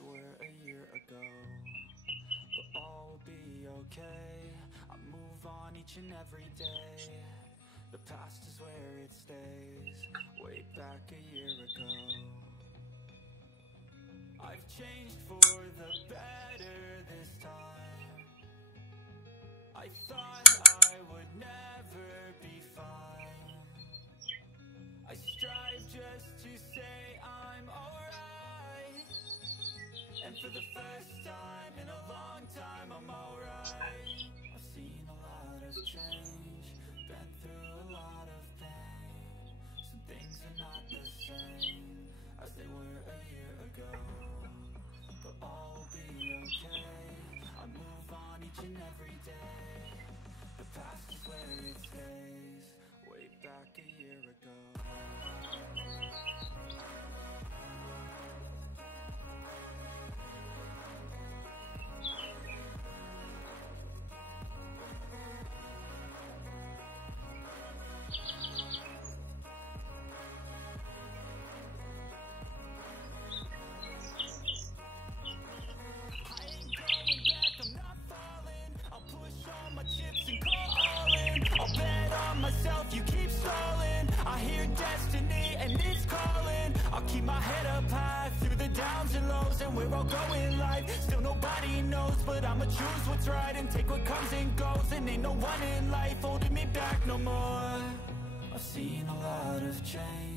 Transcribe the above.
they were a year ago. But all will be okay, I move on each and every day. The past is where it stays, way back a year ago. I've changed for the better this time. I thought I would never be fine. I strive just to say I'm alright. And for the first time in a long time, I'm alright. I've seen a lot of change, been through a lot of pain. Some things are not the same as they were a year ago. But all will be okay, I move on each and every day. The past is where it stays, way back a year ago. You keep stalling, I hear destiny and it's calling. I'll keep my head up high through the downs and lows, and we're all going life. Still nobody knows, but I'ma choose what's right and take what comes and goes. And ain't no one in life holding me back no more. I've seen a lot of change,